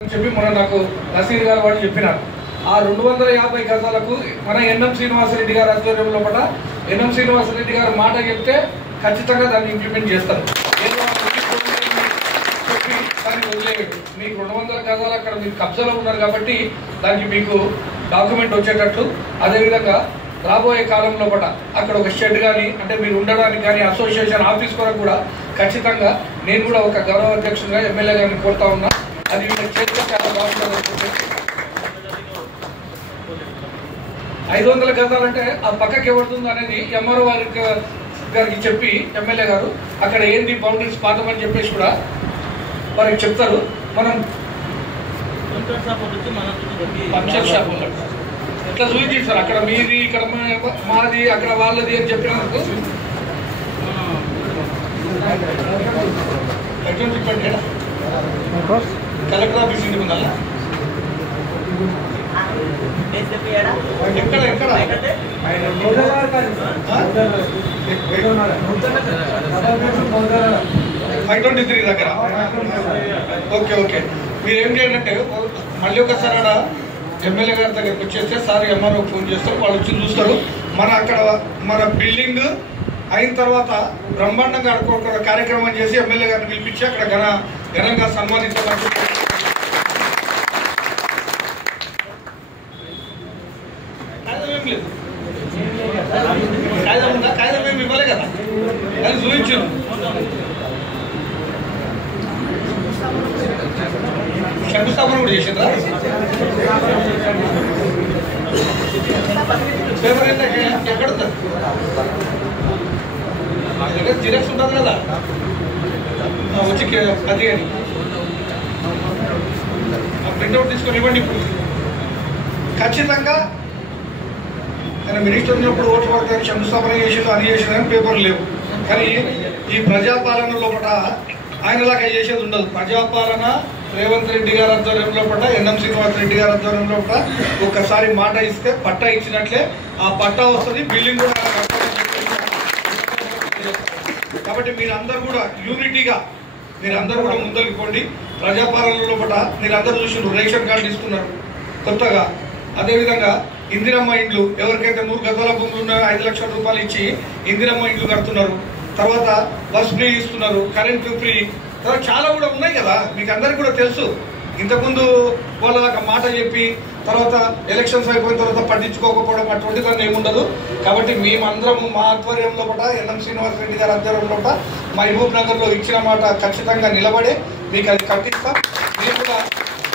చెప్పి మొన్న నాకు నసీర్ గారు వాళ్ళు చెప్పినారు. ఆ 250 గజాలకు మన ఎన్ఎం శ్రీనివాసరెడ్డి గారి ఆధ్వర్యంలో కూడా ఎన్ఎం శ్రీనివాసరెడ్డి గారు మాట చెప్తే ఖచ్చితంగా దాన్ని ఇంప్లిమెంట్ చేస్తారు. చెప్పి దాన్ని వదిలేయదు. మీకు 200 గజాలు అక్కడ మీరు కబ్జాలో ఉన్నారు కాబట్టి దానికి మీకు డాక్యుమెంట్ వచ్చేటట్లు, అదేవిధంగా రాబోయే కాలంలో కూడా అక్కడ ఒక షెడ్ కానీ అంటే మీరు ఉండడానికి కానీ అసోసియేషన్ ఆఫీస్ కొరకు కూడా ఖచ్చితంగా నేను కూడా ఒక గౌరవ అధ్యక్షుడిగా ఎమ్మెల్యే గారిని కోరుతా ఉన్నా. అది వీళ్ళ చేతిలో చాలా బాగుంటుంది. 500 గజాలంటే ఆ పక్కకి ఎవడుతుంది అనేది ఎంఆర్ఓ గారికి చెప్పి ఎమ్మెల్యే గారు అక్కడ ఏంది బౌండరీస్ పాతమని చెప్పేసి కూడా వారికి చెప్తారు. మనం పంచర్ షాప్ ఇట్లా చూపించారు సార్, అక్కడ మీది ఇక్కడ మాది అక్కడ వాళ్ళది అని చెప్పినందుకు కలెక్టర్ ఆఫీస్ ఇంటి ముందు ఎక్కడ ఎక్కడ 523 దగ్గర. ఓకే ఓకే, మీరు ఏం చేయాలంటే మళ్ళీ ఒకసారి ఆడ ఎమ్మెల్యే గారి దగ్గరకు వచ్చేస్తే సార్ ఎంఆర్ఓ ఫోన్ చేస్తారు, వాళ్ళు వచ్చి చూస్తారు. మన అక్కడ మన బిల్డింగ్ అయిన తర్వాత బ్రహ్మాండంగా అడుకోక కార్యక్రమం చేసి ఎమ్మెల్యే గారిని పిలిపించి అక్కడ ఘనంగా సన్మానించాలని. కాగితం ఏం లేదు, కాగితం ఉందా? కాగితం ఏమి ఇవ్వలే కదా, అది చూపించాను. శంకుస్థాపన కూడా చేసిందా? పేపర్ ఎక్కడ ఉంది? మా దగ్గర జిరాక్స్ ఉంటుంది కదా, వచ్చి అది అని ప్రింట్అవుట్ తీసుకొని ఇవ్వండి. ఇప్పుడు ఖచ్చితంగా ఆయన మినిస్టర్ ఉన్నప్పుడు ఓట్లు పడతారు, శంకుస్థాపన చేసిందో అని చేసిందో అని పేపర్లు లేవు. కానీ ఈ ప్రజాపాలన లోపల ఆయనలాగా చేసేది ఉండదు. ప్రజాపాలన రేవంత్ రెడ్డి గారి ఆధ్వర్యంలో పట్ల ఎన్ఎం శ్రీనివాసరెడ్డి గారి ఆధ్వర్యంలో పట్ల ఒక్కసారి మాట ఇస్తే పట్టా ఇచ్చినట్లే ఆ పట్టా వస్తుంది, బిల్డింగ్ కూడా. కాబట్టి మీరందరూ కూడా యూనిటీగా మీరందరూ కూడా ముందలుకోండి. ప్రజాపాలనలో పట్ల మీరందరూ చూసి రేషన్ కార్డు ఇస్తున్నారు కొత్తగా. అదేవిధంగా ఇందిరమ్మ ఇండ్లు ఎవరికైతే 3 గజాల భూములు ఉన్నాయో 5 లక్షల రూపాయలు ఇచ్చి ఇందిరమ్మ ఇండ్లు కడుతున్నారు. తర్వాత బస్ ఫ్రీ ఇస్తున్నారు, కరెంటు ఫ్రీ, తర్వాత చాలా కూడా ఉన్నాయి కదా, మీకు అందరికి కూడా తెలుసు. ఇంతకుముందు వాళ్ళ మాట చెప్పి తర్వాత ఎలక్షన్స్ అయిపోయిన తర్వాత పట్టించుకోకపోవడం అటువంటిదని ఏముండదు. కాబట్టి మేమందరం మా ఆధ్వర్యంలో కూడా ఎన్ఎం శ్రీనివాసరెడ్డి గారి ఆధ్వర్యంలో కూడా మహబూబ్ నగర్లో ఇచ్చిన మాట ఖచ్చితంగా నిలబడే మీకు అది కట్టిస్తాం. మీరు కూడా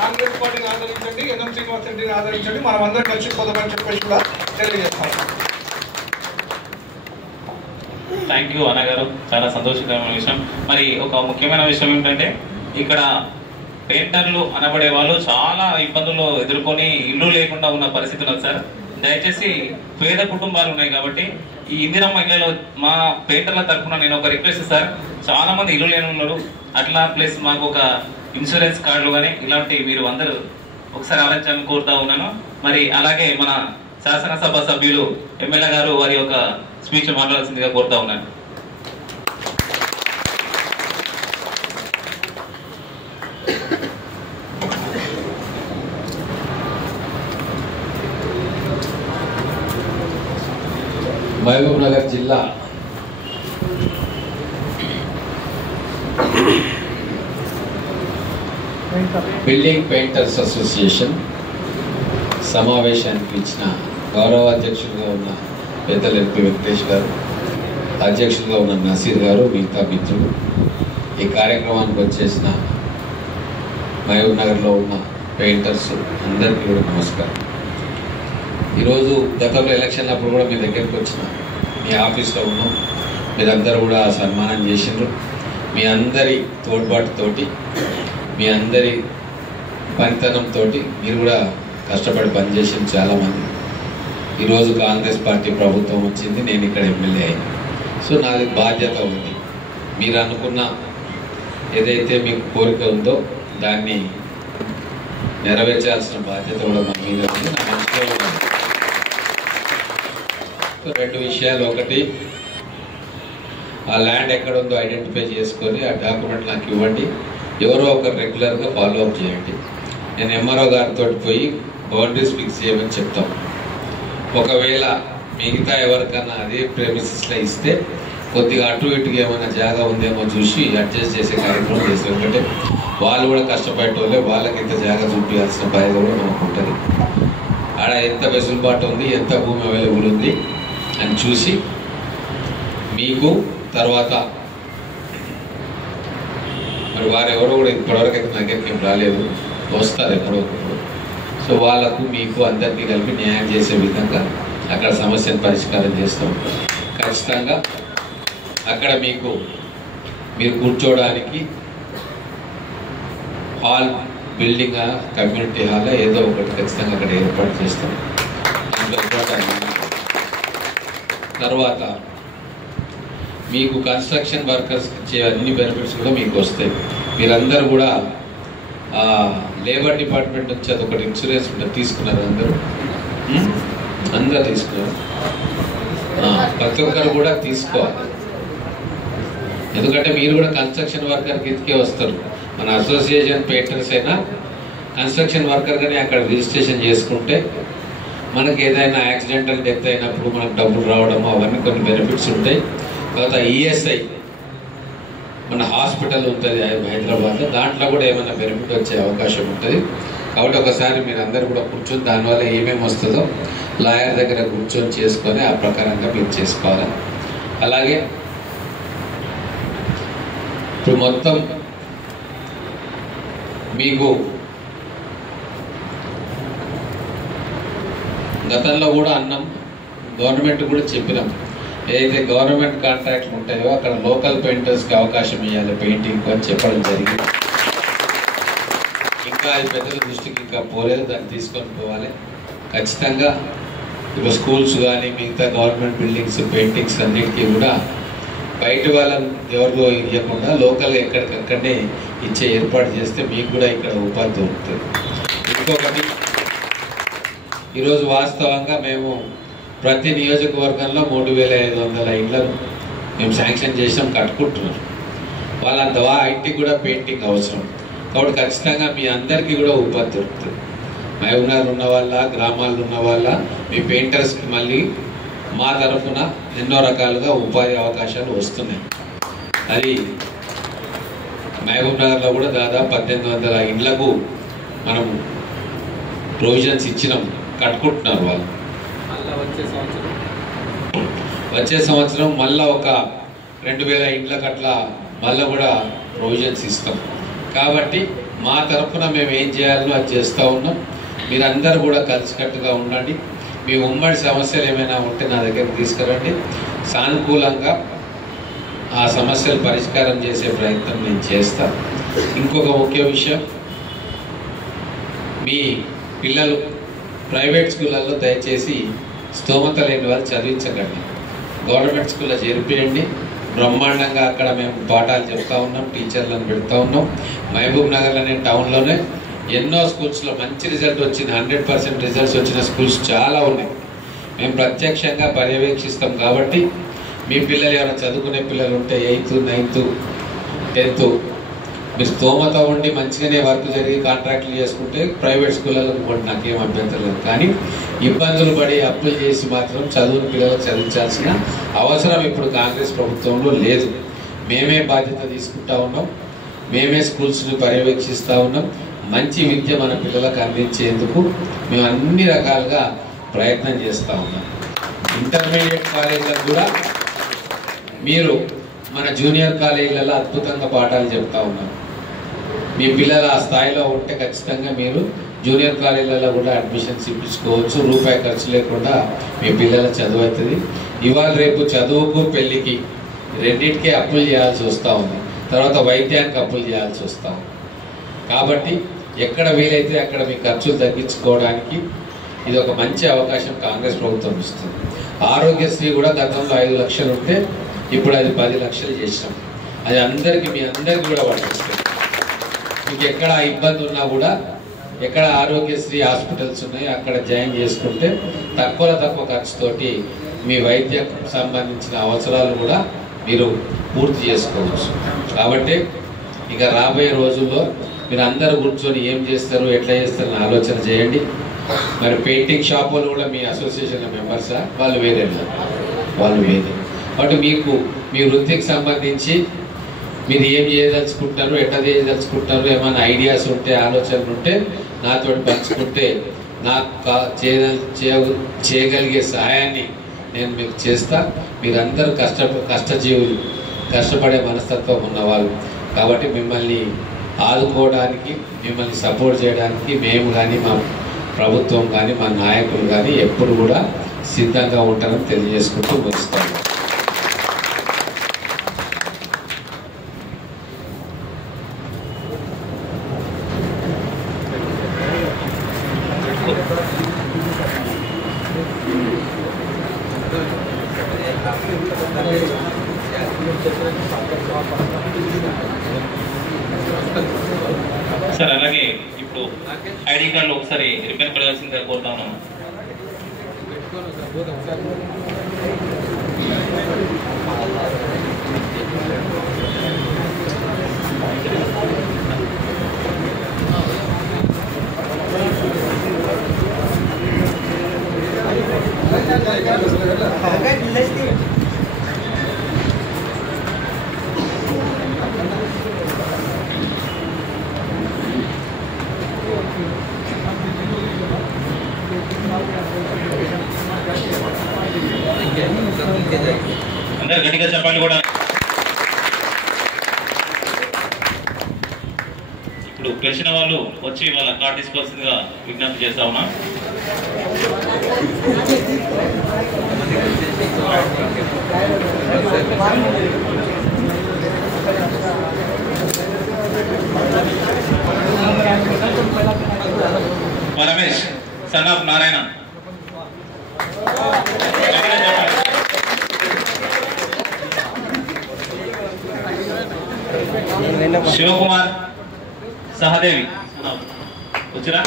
కాంగ్రెస్ పార్టీని ఆదరించండి, ఎన్ఎం శ్రీనివాసరెడ్డిని ఆదరించండి, మనం అందరం కలిసిపోదామని చెప్పేసి కూడా తెలియజేస్తాం. థ్యాంక్ యూ అన్నగారు, చాలా సంతోషకరమైన విషయం. మరి ఒక ముఖ్యమైన విషయం ఏంటంటే ఇక్కడ పెయింటర్లు అనబడే వాళ్ళు చాలా ఇబ్బందులు ఎదుర్కొని ఇల్లు లేకుండా ఉన్న పరిస్థితి ఉన్నది సార్. దయచేసి పేద కుటుంబాలు ఉన్నాయి కాబట్టి ఈ ఇందిరమ్మ ఇళ్లలో మా పెయింటర్ల తరఫున నేను ఒక రిక్వెస్ట్ సార్, చాలా మంది ఇల్లు లేని ఉన్నారు, అట్లా ప్లస్ మాకు ఒక ఇన్సూరెన్స్ కార్డులు కానీ ఇలాంటి మీరు అందరూ ఒకసారి ఆలోచించాలని కోరుతా ఉన్నాను. మరి అలాగే మన శాసనసభ సభ్యులు ఎమ్మెల్యే గారు వారి యొక్క స్పీచ్ మాట్లాడాల్సిందిగా కోరుతా ఉన్నాను. మహబూబ్ నగర్ జిల్లా బిల్డింగ్ పెయింటర్స్ అసోసియేషన్ సమావేశానికి ఇచ్చిన గౌరవ అధ్యక్షులుగా ఉన్న పెద్దలు ఎంపీ వెంకటేష్ గారు, అధ్యక్షులుగా ఉన్న నసీర్ గారు, మిగతా మిత్రులు, ఈ కార్యక్రమానికి వచ్చేసిన మహబూబ్ నగర్లో ఉన్న పెయింటర్స్ అందరికీ కూడా నమస్కారం. ఈరోజు గతంలో ఎలక్షన్ అప్పుడు కూడా మీ దగ్గరికి వచ్చిన మీ ఆఫీస్లో ఉన్నాం, మీరందరూ కూడా సన్మానం చేసిండ్రు. మీ అందరి తోడ్పాటుతోటి మీ అందరి పనితనంతో మీరు కూడా కష్టపడి పనిచేసింది చాలామంది. ఈరోజు కాంగ్రెస్ పార్టీ ప్రభుత్వం వచ్చింది, నేను ఇక్కడ ఎమ్మెల్యే అయ్యాను. సో నాది బాధ్యత ఉంది. మీరు అనుకున్న ఏదైతే మీకు కోరిక ఉందో దాన్ని నెరవేర్చాల్సిన బాధ్యత కూడా మన మీద ఉంది, నా మనసులో ఉంది. 2 విషయాలు. ఒకటి, ఆ ల్యాండ్ ఎక్కడ ఉందో ఐడెంటిఫై చేసుకొని ఆ డాక్యుమెంట్ నాకు ఇవ్వండి, ఎవరో ఒకరు రెగ్యులర్గా ఫాలో అప్ చేయండి. నేను ఎంఆర్ఓ గారితో పోయి బౌండరీస్ ఫిక్స్ చేయమని చెప్తాం. ఒకవేళ మిగతా ఎవరికన్నా అదే ప్రెమిసెస్లో ఇస్తే కొద్దిగా అటు ఇటుగా ఏమైనా జాగా ఉందేమో చూసి అడ్జస్ట్ చేసే కార్యక్రమం చేస్తాం. ఎందుకంటే వాళ్ళు కూడా కష్టపడేటోళ్ళే, వాళ్ళకి ఎంత జాగా చూపించాల్సిన బాధ్యత కూడా మనకు ఉంటుంది. ఆడ ఎంత వెసులుబాటు ఉంది, ఎంత భూమి అవైలబుల్ ఉంది అని చూసి మీకు తర్వాత మరి వారెవరో కూడా ఇప్పటివరకు అయితే నాకైతే ఏం రాలేదు, వస్తారు ఎప్పుడో ఒకప్పుడు. సో వాళ్ళకు మీకు అందరికీ కలిపి న్యాయం చేసే విధంగా అక్కడ సమస్యను పరిష్కారం చేస్తాం. ఖచ్చితంగా అక్కడ మీరు కూర్చోవడానికి హాల్, బిల్డింగ్, కమ్యూనిటీ హాల్ ఏదో ఒకటి ఖచ్చితంగా అక్కడ ఏర్పాటు చేస్తాం. తర్వాత మీకు కన్స్ట్రక్షన్ వర్కర్స్ ఇచ్చే అన్ని బెనిఫిట్స్ కూడా మీకు వస్తాయి. మీరందరూ కూడా లేబర్ డిపార్ట్మెంట్ నుంచి అదొకటి ఇన్సూరెన్స్ ఉంటుంది, తీసుకున్నారు అందరూ తీసుకున్నారు. ప్రతి ఒక్కరు కూడా తీసుకోవాలి. ఎందుకంటే మీరు కూడా కన్స్ట్రక్షన్ వర్కర్ కిందకే వస్తారు. మన అసోసియేషన్ పెయింటర్స్ అయినా కన్స్ట్రక్షన్ వర్కర్గానే అక్కడ రిజిస్ట్రేషన్ చేసుకుంటే మనకి ఏదైనా యాక్సిడెంటల్ డెత్ అయినప్పుడు మనకు డబ్బులు రావడం అవన్నీ కొన్ని బెనిఫిట్స్ ఉంటాయి. తర్వాత ఈఎస్ఐ మన హాస్పిటల్ ఉంటుంది హైదరాబాద్లో, దాంట్లో కూడా ఏమైనా బెనిఫిట్ వచ్చే అవకాశం ఉంటుంది. కాబట్టి ఒకసారి మీరు అందరూ కూడా కూర్చొని దానివల్ల ఏమేమి వస్తుందో లాయర్ దగ్గర కూర్చొని చేసుకొని ఆ ప్రకారంగా మీరు చేసుకోవాలి. అలాగే ఇప్పుడు మొత్తం మీకు గతంలో కూడా అన్నం, గవర్నమెంట్ కూడా చెప్పినాం, ఏదైతే గవర్నమెంట్ కాంట్రాక్ట్లు ఉంటాయో అక్కడ లోకల్ పెయింటర్స్కి అవకాశం ఇవ్వాలి పెయింటింగ్ అని చెప్పడం జరిగింది. ఇంకా అది పెద్దల దృష్టికి ఇంకా పోలేదు, దాన్ని తీసుకొని పోవాలి. ఖచ్చితంగా ఇప్పుడు స్కూల్స్ కానీ మిగతా గవర్నమెంట్ బిల్డింగ్స్ పెయింటింగ్స్ అన్నిటికీ కూడా బయట వాళ్ళని ఎవరికో ఇవ్వకుండా లోకల్గా ఎక్కడికక్కడనే ఇచ్చే ఏర్పాటు చేస్తే మీకు కూడా ఇక్కడ ఉపాధి దొరుకుతుంది. ఇంకొకటి, ఈరోజు వాస్తవంగా మేము ప్రతి నియోజకవర్గంలో 3500 ఇళ్లను మేము శాంక్షన్ చేసాం, కట్టుకుంటున్నాం. వాళ్ళంత ఇంటికి కూడా పెయింటింగ్ అవసరం. కాబట్టి ఖచ్చితంగా మీ అందరికీ కూడా ఉపాధి దొరుకుతుంది. మహబూబ్నగర్ ఉన్న వాళ్ళ, గ్రామాల్లో ఉన్న వాళ్ళ, మీ పెయింటర్స్కి మళ్ళీ మా తరఫున ఎన్నో రకాలుగా ఉపాధి అవకాశాలు వస్తున్నాయి. అది మహబూబ్నగర్లో కూడా దాదాపు 1800 ఇండ్లకు మనం ప్రొవిజన్స్ ఇచ్చినాం, కట్టుకుంటున్నారు వాళ్ళు. వచ్చే సంవత్సరం మళ్ళీ ఒక 2000 ఇండ్లకు అట్లా మళ్ళీ కూడా ప్రొవిజన్స్ ఇస్తాం. కాబట్టి మా తరఫున మేము ఏం చేయాలో అది చేస్తూ ఉన్నాం. మీరందరూ కూడా కలిసికట్టుగా ఉండండి. మీ ఉమ్మడి సమస్యలు ఏమైనా ఉంటే నా దగ్గర తీసుకురండి. సానుకూలంగా ఆ సమస్యలు పరిష్కారం చేసే ప్రయత్నం నేను చేస్తాను. ఇంకొక ముఖ్య విషయం, మీ పిల్లలు ప్రైవేట్ స్కూళ్ళల్లో దయచేసి స్తోమత లేని వాళ్ళు చదివించకండి. గవర్నమెంట్ స్కూల్లో చేర్పియండి. బ్రహ్మాండంగా అక్కడ మేము పాఠాలు చెప్తా ఉన్నాం, టీచర్లను పెడతా ఉన్నాం. మహబూబ్నగర్లోనే టౌన్లోనే ఎన్నో స్కూల్స్లో మంచి రిజల్ట్ వచ్చింది, 100% రిజల్ట్స్ వచ్చిన స్కూల్స్ చాలా ఉన్నాయి. మేము ప్రత్యక్షంగా పర్యవేక్షిస్తాం. కాబట్టి మీ పిల్లలు ఎవరైనా చదువుకునే పిల్లలు ఉంటే 8th, 9th, 10th మీరు స్తోమత ఉండి మంచిగానే వర్క్ జరిగి కాంట్రాక్ట్లు చేసుకుంటే ప్రైవేట్ స్కూళ్ళలో కూడా నాకేం అభ్యంతరం లేదు. కానీ ఇబ్బందులు పడి అప్పులు చేసి మాత్రం చదువుని పిల్లలకు చదివించాల్సిన అవసరం ఇప్పుడు కాంగ్రెస్ ప్రభుత్వంలో లేదు. మేమే బాధ్యత తీసుకుంటా ఉన్నాం, మేమే స్కూల్స్ని పర్యవేక్షిస్తూ ఉన్నాం. మంచి విద్య మన పిల్లలకు అందించేందుకు మేము అన్ని రకాలుగా ప్రయత్నం చేస్తూ ఉన్నాం. ఇంటర్మీడియట్ కాలేజీలకు కూడా మీరు మన జూనియర్ కాలేజీలలో అద్భుతంగా పాఠాలు చెప్తా ఉన్నాం. మీ పిల్లలు ఆ స్థాయిలో ఉంటే ఖచ్చితంగా మీరు జూనియర్ కాలేజీలలో కూడా అడ్మిషన్స్ ఇప్పించుకోవచ్చు. రూపాయి ఖర్చు లేకుండా మీ పిల్లల చదువు అవుతుంది. ఇవాళ రేపు చదువుకు పెళ్లికి రెండింటికే అప్పులు చేయాల్సి వస్తూ ఉంది. తర్వాత వైద్యానికి అప్పులు చేయాల్సి వస్తూ ఉంది. కాబట్టి ఎక్కడ వీలైతే అక్కడ మీ ఖర్చులు తగ్గించుకోవడానికి ఇది ఒక మంచి అవకాశం కాంగ్రెస్ ప్రభుత్వం ఇస్తుంది. ఆరోగ్యశ్రీ కూడా గతంలో 5 లక్షలు ఉంటే ఇప్పుడు అది 10 లక్షలు చేసినాం. అది మీ అందరికీ కూడా వర్తిస్తుంది. మీకు ఎక్కడ ఇబ్బంది ఉన్నా కూడా, ఎక్కడ ఆరోగ్యశ్రీ హాస్పిటల్స్ ఉన్నాయి అక్కడ జాయిన్ చేసుకుంటే తక్కువ ఖర్చుతోటి మీ వైద్యకు సంబంధించిన అవసరాలు కూడా మీరు పూర్తి చేసుకోవచ్చు. కాబట్టి ఇక రాబోయే రోజుల్లో మీరు అందరూ కూర్చొని ఏం చేస్తారు, ఎట్లా చేస్తారని ఆలోచన చేయండి. మరి పెయింటింగ్ షాప్ వాళ్ళు కూడా మీ అసోసియేషన్ మెంబర్సా? వాళ్ళు వేరేనా? వాళ్ళు వేరే. కాబట్టి మీకు మీ వృత్తికి సంబంధించి మీరు ఏం చేయదలుచుకుంటారు, ఎట్లా చేయదలుచుకుంటారు, ఏమైనా ఐడియాస్ ఉంటే, ఆలోచనలు ఉంటే నాతో పంచుకుంటే నాకు చేయగలిగే సహాయాన్ని నేను మీకు చేస్తా. మీరందరూ కష్టజీవులు, కష్టపడే మనస్తత్వం ఉన్నవాళ్ళు కాబట్టి మిమ్మల్ని ఆదుకోవడానికి, మిమ్మల్ని సపోర్ట్ చేయడానికి మేము కానీ, మా ప్రభుత్వం కానీ, మా నాయకులు కానీ ఎప్పుడు కూడా సిద్ధంగా ఉంటారని తెలియజేసుకుంటూ ముగిస్తాము. సార్ అలాగే ఇప్పుడు ఐడి కార్డులు ఒకసారి రిపేర్ పడాల్సిందిగా కోరుతా ఉన్నాను. అందరు గట్టిగా చెప్పండి కూడా. ఇప్పుడు గెలిచిన వాళ్ళు వచ్చి వాళ్ళ కార్డు తీసుకోవాల్సిందిగా విజ్ఞప్తి చేస్తా ఉన్నా. Ramesh son of Narayana. శివకుమార్ సహదేవి వచ్చిరా?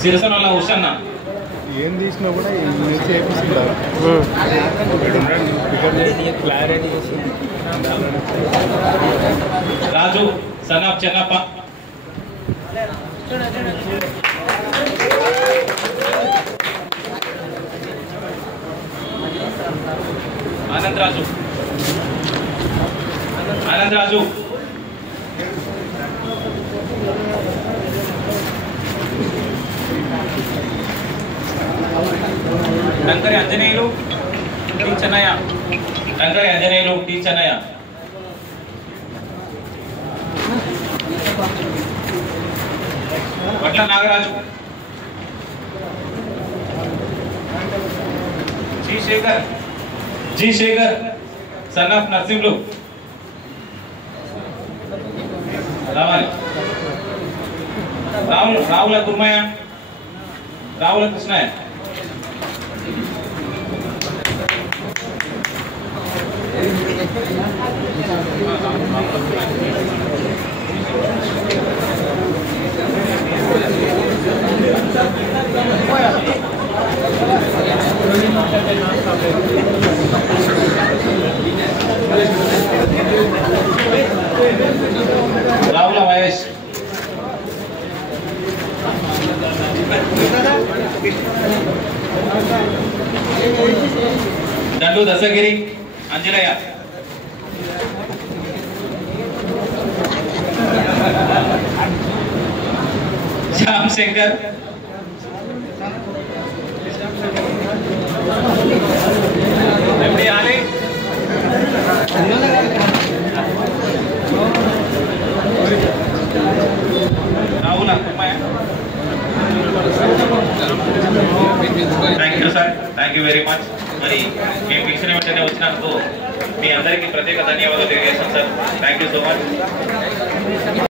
సిరసన ఉషన్న ఏం తీసినా కూడా క్లారిటీ చేసి Raju son of Chennappa. Anand Raju Tankari Anjaneyulu T Chennaiah. Vadla Nagaraju. G Shekhar son of Narsimhulu రావాలి. Ravula Kurmaiah, Ravula Krishnaiah. Ravula Mahesh. Dandu Dasagiri Anjalaiah. Shyam Shankar. Ali. Ravula Kummaiah. Thank you sir, thank you very much. మరి మేము పిలిచిన వెంటనే వచ్చినందుకు మీ అందరికీ ప్రత్యేక ధన్యవాదాలు తెలియజేస్తాం sir. Thank you so much.